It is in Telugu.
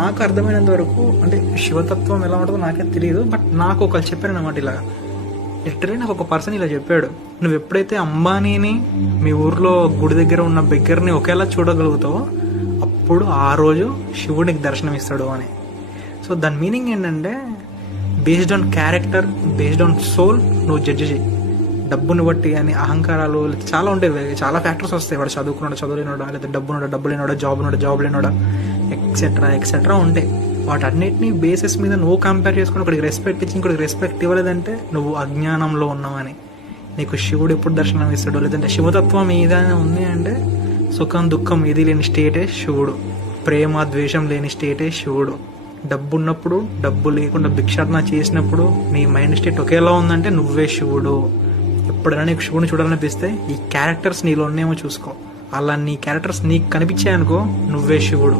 నాకు అర్థమైనంత వరకు అంటే శివతత్వం ఎలా ఉంటుందో నాకే తెలియదు, బట్ నాకు ఒకళ్ళు చెప్పారు అన్నమాట ఇలా. లిటరలీ నాకు ఒక పర్సన్ ఇలా చెప్పాడు, నువ్వు ఎప్పుడైతే అంబానీని మీ ఊర్లో గుడి దగ్గర ఉన్న బిగ్గర్ని ఒకేలా చూడగలుగుతావో అప్పుడు ఆ రోజు శివుడికి దర్శనం ఇస్తాడు అని. సో దాని మీనింగ్ ఏంటంటే based on character, based on soul నువ్వు జడ్జి చేయి. డబ్బుని బట్టి అని అహంకారాలు చాలా ఉంటాయి, చాలా ఫ్యాక్టర్స్ వస్తాయి. వాడు చదువుకున్నాడు, చదువులేనోడా, లేదా డబ్బు లేనోడా, జాబ్ లేనోడా, ఎక్సెట్రా ఉంటాయి. వాటన్నిటిని బేసిస్ మీద నువ్వు కంపేర్ చేసుకుని ఒకటికి రెస్పెక్ట్ ఇచ్చి ఇంకొకటికి రెస్పెక్ట్ ఇవ్వలేదంటే నువ్వు అజ్ఞానంలో ఉన్నావని. నీకు శివుడు ఎప్పుడు దర్శనం ఇస్తాడో, లేదంటే శివతత్వం ఏదైనా ఉంది అంటే సుఖం దుఃఖం ఏది లేని స్టేటే శివుడు, ప్రేమ ద్వేషం లేని స్టేటే శివుడు. డబ్బు ఉన్నప్పుడు, డబ్బు లేకుండా భిక్షాటన చేసినప్పుడు నీ మైండ్ స్టేట్ ఒకేలా ఉందంటే నువ్వే శివుడు. ఎప్పుడైనా నీకు శివుని చూడాలనిపిస్తే ఈ క్యారెక్టర్స్ నీలో ఉన్నాయేమో చూసుకో. అలా నీ క్యారెక్టర్స్ నీకు కనిపించాయనుకో నువ్వే శివుడు.